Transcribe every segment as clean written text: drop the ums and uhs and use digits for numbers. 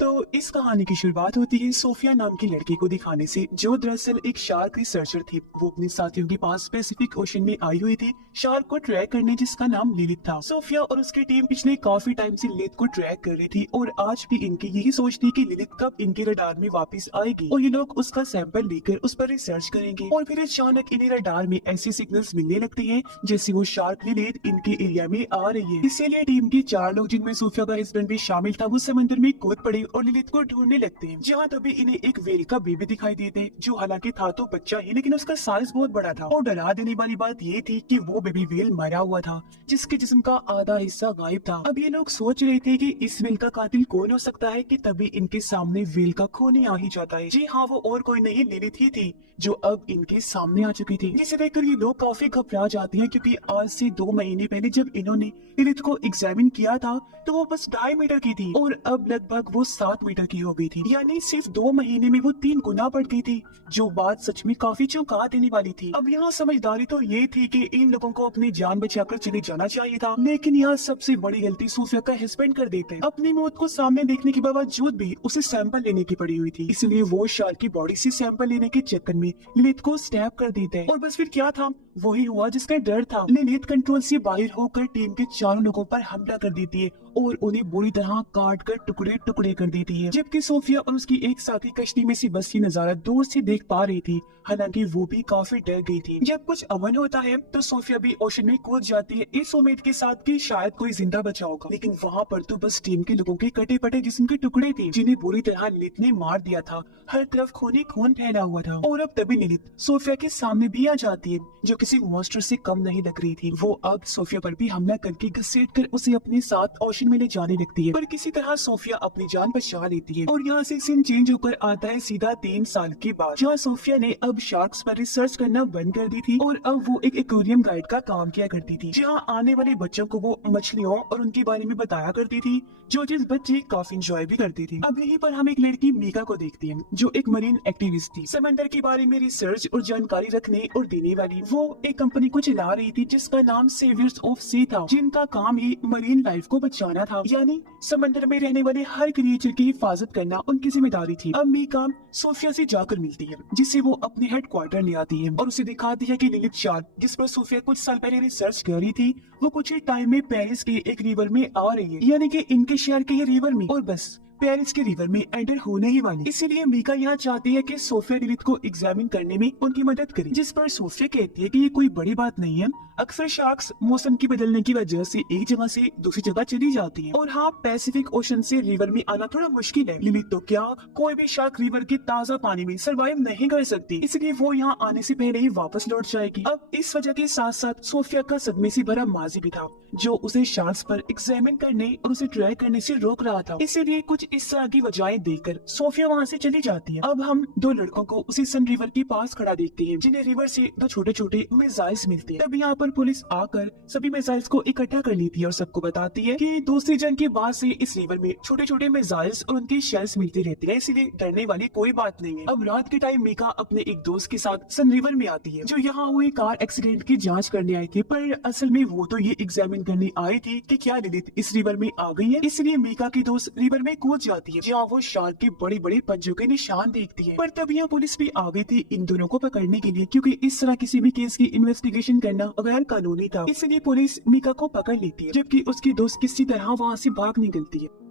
तो इस कहानी की शुरुआत होती है सोफिया नाम की लड़की को दिखाने से, जो दरअसल एक शार्क रिसर्चर थी। वो अपने साथियों के पास पैसिफिक ओशन में आई हुई थी शार्क को ट्रैक करने, जिसका नाम लिलित था। सोफिया और उसकी टीम पिछले काफी टाइम से लिलित को ट्रैक कर रही थी और आज भी इनकी यही सोच थी कि लिलित कब इनके रडार में वापस आएगी और ये लोग उसका सैंपल लेकर उस पर रिसर्च करेंगे। और फिर अचानक इन्हें रडार में ऐसे सिग्नल्स मिलने लगते हैं जैसे वो शार्क लिलित इनके एरिया में आ रही है। इसीलिए टीम के 4 लोग, जिनमें सोफिया का हस्बैंड भी शामिल था, वो समंदर में कूद पड़े और लिलित को ढूंढने लगते हैं। जहाँ तभी इन्हें एक व्हेल का बेबी दिखाई देते हैं, जो हालांकि था तो बच्चा ही, लेकिन उसका साइज बहुत बड़ा था। और डरा देने वाली बात ये थी कि वो बेबी व्हेल मरा हुआ था, जिसके जिस्म का आधा हिस्सा गायब था। अब ये लोग सोच रहे थे कि इस व्हेल का कातिल कौन हो सकता है कि तभी इनके सामने व्हेल का खूनी आ ही जाता है। जी हाँ, वो और कोई नहीं लिलित ही थी, जो अब इनके सामने आ चुकी थी। जिसे देखकर ये लोग काफी घबरा जाते हैं, क्योंकि आज से 2 महीने पहले जब इन्होंने लिलित को एग्जामिन किया था तो वो बस 2.5 मीटर की थी और अब लगभग वो 7 मीटर की हो गई थी। यानी सिर्फ 2 महीने में वो 3 गुना बढ़ गई थी, जो बात सच में काफी चौंका देने वाली थी। अब यहाँ समझदारी तो ये थी कि इन लोगों को अपनी जान बचाकर चले जाना चाहिए था, लेकिन यहाँ सबसे बड़ी गलती सोफिया का हस्बैंड कर देते हैं। अपनी मौत को सामने देखने के बावजूद भी उसे सैंपल लेने की पड़ी हुई थी, इसलिए वो शार्क की बॉडी से सैंपल लेने के चक्कर में लिलित को स्टैब कर देते हैं। और बस फिर क्या था, वही हुआ जिसका डर था। लिलित कंट्रोल से बाहर होकर टीम के 4 लोगों पर हमला कर देती है और उन्हें बुरी तरह काट कर टुकड़े टुकड़े कर देती है, जबकि सोफिया और उसकी एक साथी कश्ती में से बस की नजारा दूर से देख पा रही थी। हालांकि वो भी काफी डर गई थी। जब कुछ अमन होता है तो सोफिया भी ओशन में कूद जाती है, इस उम्मीद के साथ कि शायद कोई जिंदा बचा होगा, लेकिन वहाँ पर तो बस टीम के लोगों के कटे पटे जिस्म के टुकड़े थे, जिन्हें बुरी तरह लिलित ने मार दिया था। हर तरफ खून ही खून फैला हुआ था। और अब तभी लिलित सोफिया के सामने भी आ जाती है, जो किसी मॉन्स्टर से कम नहीं लग रही थी। वो अब सोफिया पर भी हमला करके घसीट कर उसे अपने साथ ओशन में ले जाने लगती है, पर किसी तरह सोफिया अपनी जान बचा लेती है। और यहाँ से सीन चेंज होकर आता है सीधा 3 साल के बाद, जहाँ सोफिया ने अब शार्क्स पर रिसर्च करना बंद कर दी थी और अब वो एक एक्वेरियम गाइड का काम किया करती थी, जहाँ आने वाले बच्चों को वो मछलियों और उनके बारे में बताया करती थी, जो चीज बच्चे काफी इंजॉय भी करती थी। अब यहीं पर हम एक लड़की मीका को देखते हैं, जो एक मरीन एक्टिविस्ट थी, समंदर के बारे में रिसर्च और जानकारी रखने और देने वाली। वो एक कंपनी को चला रही थी जिसका नाम सेवियर्स ऑफ सी था, जिनका काम ही मरीन लाइफ को बचाना था, यानी समंदर में रहने वाले हर क्रिएचर की हिफाजत करना उनकी जिम्मेदारी थी। अब मीका सोफिया से जाकर मिलती है, जिसे वो अपने हेडक्वार्टर ले आती है और उसे दिखाती है कि लिलित शार्क, जिस पर सोफिया कुछ साल पहले रिसर्च कर रही थी, वो कुछ ही टाइम में पेरिस के एक रिवर में आ रही है, यानी कि इनके शहर के ये रिवर में, और बस पेरिस के रिवर में एंटर होने ही वाली। इसीलिए मीका यहाँ चाहती है कि सोफिया लिलित को एग्जामिन करने में उनकी मदद करे, जिस पर सोफिया कहती है कि ये कोई बड़ी बात नहीं है। अक्सर शार्क्स मौसम की बदलने की वजह से एक जगह से दूसरी जगह चली जाती हैं, और हाँ, पैसिफिक ओशन से रिवर में आना थोड़ा मुश्किल है। लिलित तो क्या, कोई भी शार्क रिवर के ताजा पानी में सरवाइव नहीं कर सकती, इसलिए वो यहाँ आने से पहले ही वापस लौट जाएगी। अब इस वजह के साथ साथ सोफिया का सदमे से भरा माजी भी था, जो उसे शार्क्स पर एग्जामिन करने और उसे ट्राई करने से रोक रहा था। इसीलिए कुछ इस तरह की वजहें देकर सोफिया वहाँ से चली जाती है। अब हम 2 लड़कों को उसी सन रिवर के पास खड़ा देखते हैं, जिन्हें रिवर से 2 छोटे छोटे मिसाइल्स मिलते हैं। तब यहाँ पर पुलिस आकर सभी मिसाइल्स को इकट्ठा कर लेती है और सबको बताती है कि दूसरी जंग के बाद से इस रिवर में छोटे छोटे मिसाइल्स और उनके शेल्स मिलते रहते हैं, इसलिए डरने वाली कोई बात नहीं है। अब रात के टाइम मीका अपने एक दोस्त के साथ सन रिवर में आती है, जो यहाँ हुए कार एक्सीडेंट की जाँच करने आई थी, पर असल में वो तो ये एग्जामिन करने आई थी कि क्या लिलित इस रिवर में आ गई है। इसलिए मीका की दोस्त रिवर में कूद जाती है, जहाँ वो शार्क के बड़े बड़े पंजों के निशान देखती है। पर तब यहाँ पुलिस भी आ गई थी इन दोनों को पकड़ने के लिए, क्योंकि इस तरह किसी भी केस की इन्वेस्टिगेशन करना गैर कानूनी था। इसलिए पुलिस मीका को पकड़ लेती है, जबकि उसकी दोस्त किसी तरह वहाँ से भाग निकलती है।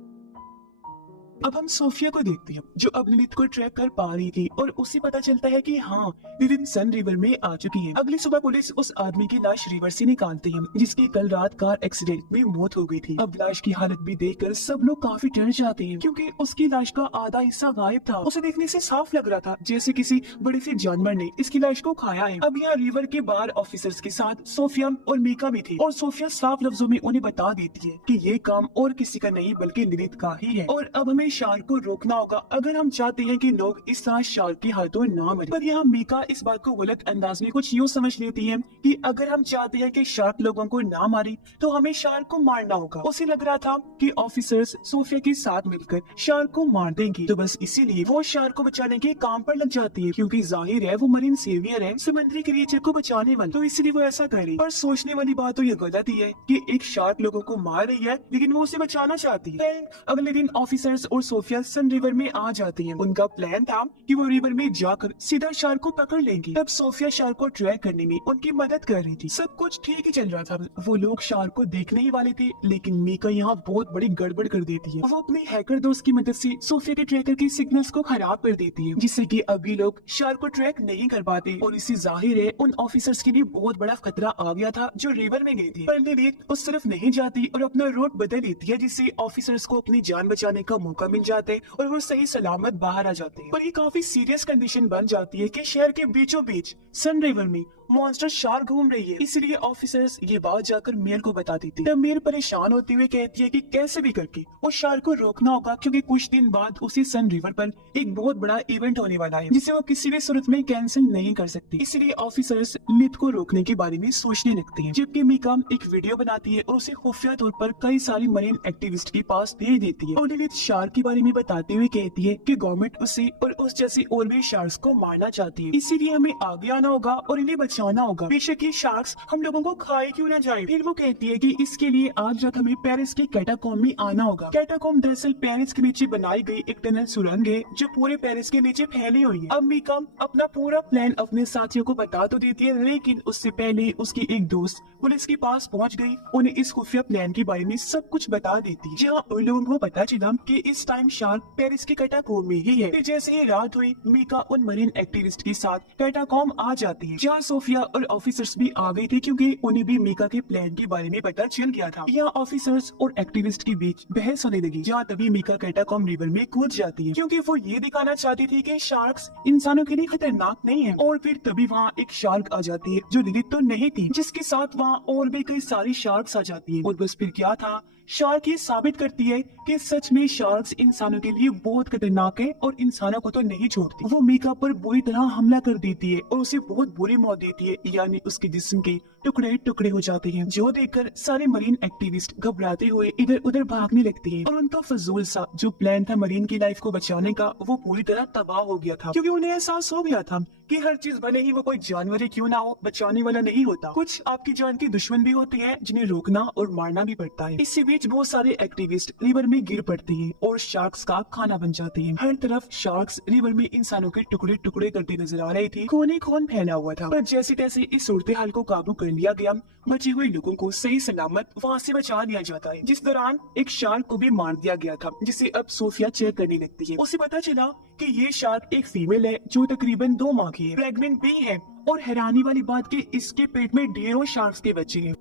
अब हम सोफिया को देखते हैं, जो अब लिलित को ट्रैक कर पा रही थी, और उसे पता चलता है कि हाँ, लिलित सन रिवर में आ चुकी है। अगली सुबह पुलिस उस आदमी की लाश रिवर से निकालते हैं, जिसकी कल रात कार एक्सीडेंट में मौत हो गई थी। अब लाश की हालत भी देखकर सब लोग काफी डर जाते हैं, क्योंकि उसकी लाश का आधा हिस्सा गायब था। उसे देखने से साफ लग रहा था जैसे किसी बड़े से जानवर ने इसकी लाश को खाया है। अब यहाँ रिवर के बाहर ऑफिसर्स के साथ सोफिया और मीका भी थी, और सोफिया साफ लफ्जों में उन्हें बता देती है कि ये काम और किसी का नहीं बल्कि लिलित का ही है। और अब हमें शार्क को रोकना होगा अगर हम चाहते हैं कि लोग इस तरह शार्क की हाथों ना मरे। पर यहाँ मीका इस बात को गलत अंदाज में कुछ यूँ समझ लेती है कि अगर हम चाहते हैं कि शार्क लोगों को ना मारे तो हमें शार्क को मारना होगा। उसे लग रहा था कि ऑफिसर्स सोफिया के साथ मिलकर शार्क को मार देंगे, तो बस इसीलिए वो शार्क को बचाने के काम पर लग जाती है, क्योंकि जाहिर है वो मरीन सेवियर है, समुद्री क्रिएचर को बचाने वाला, तो इसलिए वो ऐसा करे। पर सोचने वाली बात तो ये गलत ही है कि एक शार्क लोगों को मार रही है लेकिन वो उसे बचाना चाहती है। अगले दिन ऑफिसर्स और सोफिया सन रिवर में आ जाती हैं। उनका प्लान था कि वो रिवर में जाकर सीधा शार्क को पकड़ लेंगे। तब सोफिया शार्क को ट्रैक करने में उनकी मदद कर रही थी। सब कुछ ठीक ही चल रहा था। वो लोग शार्क को देखने ही वाले थे, लेकिन मीका यहाँ बहुत बड़ी गड़बड़ कर देती है। वो अपने हैकर दोस्त की मदद से सोफिया के ट्रैकर के सिग्नल्स को खराब कर देती है, जिससे कि अभी लोग शार्क को ट्रैक नहीं कर पाते। और इससे जाहिर है उन ऑफिसर्स के लिए बहुत बड़ा खतरा आ गया था जो रिवर में गए थे। पर लिली उस तरफ नहीं जाती और अपना रूट बदल लेती है, जिससे ऑफिसर्स को अपनी जान बचाने का मौका मिल जाता है और वो सही सलामत बाहर आ जाते हैं। पर ये काफी सीरियस कंडीशन बन जाती है कि शहर के बीचों बीच सन रिवर में मॉन्स्टर शार्क घूम रही है। इसलिए ऑफिसर्स ये बात जाकर मेयर को बता देती है। तब मेयर परेशान होते हुए कहती है कि कैसे भी करके उस शार्क को रोकना होगा, क्योंकि कुछ दिन बाद उसी सन रिवर पर एक बहुत बड़ा इवेंट होने वाला है जिसे वो किसी भी सूरत में कैंसिल नहीं कर सकती। इसलिए ऑफिसर्स लिथ को रोकने के बारे में सोचने लगते हैं, जबकि मीका एक वीडियो बनाती है और उसे खुफिया तौर पर कई सारी मरीन एक्टिविस्ट के पास भेज देती है। और लिथ शार्क के बारे में बताते हुए कहती है कि गवर्नमेंट उसे और उस जैसे और भी शार्क्स को मारना चाहती है, इसीलिए हमें आगे आना होगा और इन्हें बचाना होगा, बेशक ये शार्क्स हम लोगों को खाए क्यों ना जाए। फिर वो कहती है कि इसके लिए आज रात हमें पेरिस के कैटाकॉम्ब में आना होगा। कैटाकॉम्ब दरअसल पेरिस के नीचे बनाई गई एक टनल सुरंग है जो पूरे पेरिस के नीचे फैली हुई है। अब मीका अपना पूरा प्लान अपने साथियों को बता तो देती है, लेकिन उससे पहले उसकी एक दोस्त पुलिस के पास पहुंच गई, उन्हें इस खुफिया प्लान के बारे में सब कुछ बता देती है। जहाँ उन लोगों को पता चला कि इस टाइम शार्क पेरिस के कैटाकॉम्ब में ही है। फिर जैसे ही रात हुई मीका उन मरीन एक्टिविस्ट के साथ कैटाकॉम्ब आ जाती है, जहाँ सोफिया और ऑफिसर्स भी आ गए थे, क्योंकि उन्हें भी मीका के प्लान के बारे में पता चल गया था। यहाँ ऑफिसर्स और एक्टिविस्ट के बीच बहस होने लगी, जहाँ तभी मीका कैटाकॉम्ब रिवर में कूद जाती है, क्योंकि वो ये दिखाना चाहती थी कि शार्क्स इंसानों के लिए खतरनाक नहीं है। और फिर तभी वहाँ एक शार्क आ जाती है जो लिलिथ तो नहीं थी, जिसके साथ वहाँ और भी कई सारी शार्क्स आ जाती है। और बस फिर क्या था, शार्क ये साबित करती है कि सच में शार्क्स इंसानों के लिए बहुत खतरनाक है और इंसानों को तो नहीं छोड़ती। वो मीका पर बुरी तरह हमला कर देती है और उसे बहुत बुरी मौत देती है, यानी उसके जिस्म के टुकड़े टुकड़े हो जाते हैं, जो देखकर सारे मरीन एक्टिविस्ट घबराते हुए इधर उधर भागने लगते हैं। और उनका फजूल सा जो प्लान था मरीन की लाइफ को बचाने का, वो पूरी तरह तबाह हो गया था, क्योंकि उन्हें एहसास हो गया था कि हर चीज भले ही वो कोई जानवर ही क्यों ना हो, बचाने वाला नहीं होता। कुछ आपकी जान के दुश्मन भी होते हैं जिन्हें रोकना और मारना भी पड़ता है। इसी बीच बहुत सारे एक्टिविस्ट रिवर में गिर पड़ते हैं और शार्क्स का खाना बन जाते हैं। हर तरफ शार्क्स रिवर में इंसानों के टुकड़े टुकड़े करते नजर आ रहे थे, खून ही खून फैला हुआ था। पर जैसे तैसे इस सूरत हाल को काबू कर लिया गया, बचे हुए लोगों को सही सलामत वहाँ से बचा लिया जाता है, जिस दौरान एक शार्क को भी मार दिया गया था, जिसे अब सोफिया चेक करने लगती है। उसे पता चला कि ये शार्क एक फीमेल है जो तकरीबन 2 माह की है, प्रेग्नेंट भी है, और हैरानी वाली बात कि इसके पेट में ढेरों शार्क्स के बच्चे हैं।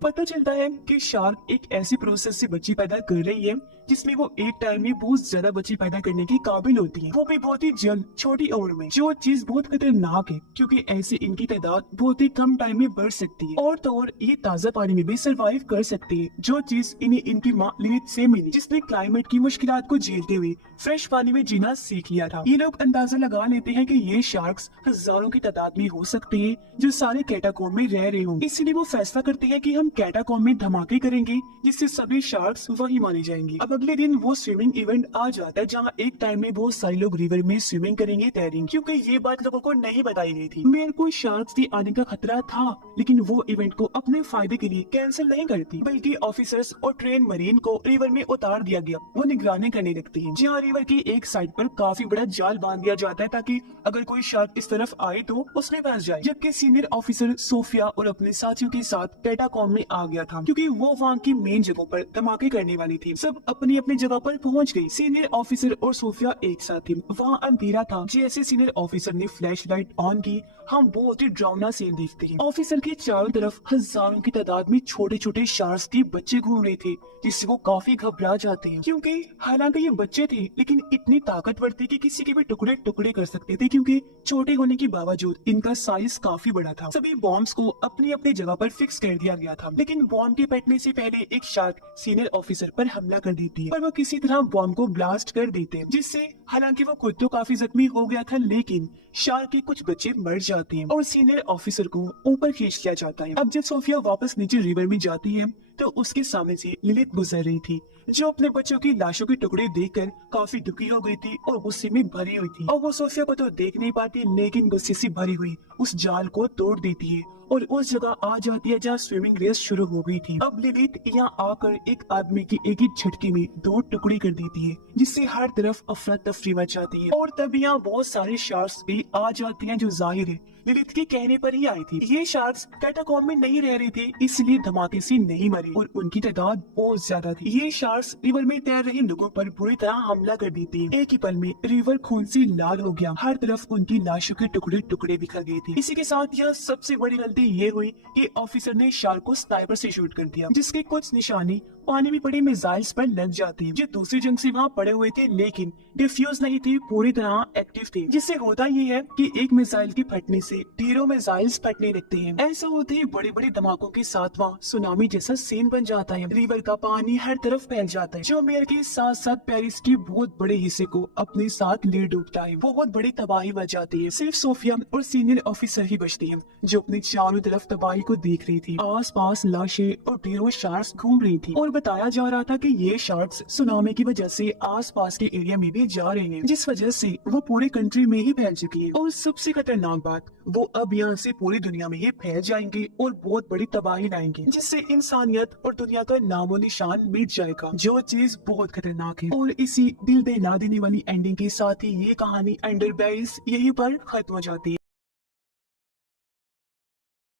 पता चलता है कि शार्क एक ऐसी प्रोसेस से बच्चे पैदा कर रही है जिसमें वो एक टाइम में बहुत ज्यादा बच्चे पैदा करने की काबिल होती है, वो भी बहुत ही जल्द छोटी उम्र में, जो चीज बहुत खतरनाक है क्योंकि ऐसे इनकी तादाद बहुत ही कम टाइम में बढ़ सकती है। और तो और ये ताज़ा पानी में भी सरवाइव कर सकती है, जो चीज इन्हें इनकी माँ लिलिथ से मिली, जिसने क्लाइमेट की मुश्किलात को झेलते हुए फ्रेश पानी में जीना सीख लिया था। ये लोग अंदाजा लगा लेते हैं कि ये शार्क्स हजारों की तादाद में हो सकते हैं जो सारे कैटाकॉम्ब में रह रहे होंगे। इसलिए वो फैसला करते हैं कि हम कैटाकॉम्ब में धमाके करेंगे जिससे सभी शार्क्स वही माने जाएंगे। अब अगले दिन वो स्विमिंग इवेंट आ जाता है जहाँ एक टाइम में बहुत सारे लोग रिवर में स्विमिंग करेंगे, तैरेंगे, क्योंकि ये बात लोगों को नहीं बताई गई थी। मेरे को शार्क्स के आने का खतरा था, लेकिन वो इवेंट को अपने फायदे के लिए कैंसिल नहीं करती, बल्कि ऑफिसर्स और ट्रेन मरीन को रिवर में उतार दिया गया। वो निगरानी करने लगते हैं, जहाँ रिवर की एक साइड पर काफी बड़ा जाल बांध दिया जाता है ताकि अगर कोई शार्क इस तरफ आए तो उसमें फंस जाए। जबकि सीनियर ऑफिसर सोफिया और अपने साथियों के साथ कैटाकॉम्ब में आ गया था, क्योंकि वो वहाँ की मेन जगहों पर धमाके करने वाली थी। सब अपनी अपनी जगह पर पहुंच गई। सीनियर ऑफिसर और सोफिया एक साथ थी। वहाँ अंधेरा था। जैसे सीनियर ऑफिसर ने फ्लैश लाइट ऑन की, हम बहुत ही डरावना सीन देखते हैं। ऑफिसर के चारों तरफ हजारों की तादाद में छोटे छोटे शार्क्स के बच्चे घूम रहे थे, जिससे वो काफी घबरा जाते हैं, क्योंकि हालांकि ये बच्चे थे लेकिन इतनी ताकतवर थे कि किसी के भी टुकड़े टुकड़े कर सकते थे, क्योंकि छोटे होने के बावजूद इनका साइज काफी बड़ा था। सभी बॉम्ब्स को अपनी अपनी जगह पर फिक्स कर दिया गया था, लेकिन बॉम्ब के फटने से पहले एक शार्क सीनियर ऑफिसर पर हमला कर देती है, पर वो किसी तरह बॉम्ब को ब्लास्ट कर देते हैं, जिससे हालांकि वो खुद तो काफी जख्मी हो गया था, लेकिन शार्क के कुछ बच्चे मर जाते हैं और सीनियर ऑफिसर को ऊपर खींच लिया जाता है। अब जब सोफिया वापस नीचे रिवर में जाती है तो उसके सामने से लिलिथ गुजर रही थी, जो अपने बच्चों की लाशों के टुकड़े देखकर काफी दुखी हो गई थी और गुस्से में भरी हुई थी। और वो सोफिया को तो देख नहीं पाती, लेकिन गुस्से से भरी हुई उस जाल को तोड़ देती है और उस जगह आ जाती है जहाँ स्विमिंग रेस शुरू हो गई थी। अब लिलिथ यहाँ आकर एक आदमी की एक ही झटके में 2 टुकड़े कर देती है, जिससे हर तरफ अफरा तफरी मच जाती है। और तब यहाँ बहुत सारे शार्क्स भी आ जाते हैं, जो जाहिर है लिलिथ के कहने पर ही आई थी। ये शार्क्स कैटाकॉम्ब में नहीं रह रहे थे, इसलिए धमाके से नहीं मरे और उनकी तादाद बहुत ज्यादा थी। ये शार्क्स रिवर में तैर रहे लोगों पर बुरी तरह हमला कर देते हैं। एक ही पल में रिवर खून से लाल हो गया, हर तरफ उनकी लाशों के टुकड़े टुकड़े बिखर गए थे। इसी के साथ यह सबसे बड़ी गलती ये हुई कि ऑफिसर ने शार्क को स्नाइपर से शूट कर दिया, जिसके कुछ निशाने पानी में पड़े मिसाइल्स पर लग जाते हैं, जो दूसरी जंग से वहाँ पड़े हुए थे, लेकिन डिफ्यूज नहीं थे, पूरी तरह एक्टिव थे। जिससे होता ये है कि एक मिसाइल के फटने से ढेरों मिसाइल्स फटने लगते हैं। ऐसा होते ही बड़े बड़े धमाकों के साथ वहाँ सुनामी जैसा सीन बन जाता है। रिवर का पानी हर तरफ फैल जाता है, जो मेयर के साथ साथ पेरिस के बहुत बड़े हिस्से को अपने साथ ले डूबता है। बहुत बड़ी तबाही मच जाती है। सिर्फ सोफिया और सीनियर ऑफिसर ही बचती है, जो अपने चारों तरफ तबाही को देख रही थी। आस पास लाशें और ढेरों शार्क्स घूम रही थी और बताया जा रहा था कि ये शार्क्स सुनामी की वजह से आसपास के एरिया में भी जा रहे हैं, जिस वजह से वो पूरी कंट्री में ही फैल चुकी है। और सबसे खतरनाक बात, वो अब यहाँ से पूरी दुनिया में ही फैल जाएंगे और बहुत बड़ी तबाही लाएंगे, जिससे इंसानियत और दुनिया का नामो निशान मिट जाएगा, जो चीज बहुत खतरनाक है। और इसी दिल दहला देने वाली एंडिंग के साथ ही ये कहानी अंडर पेरिस यहीं पर खत्म हो जाती है।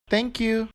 Thank you.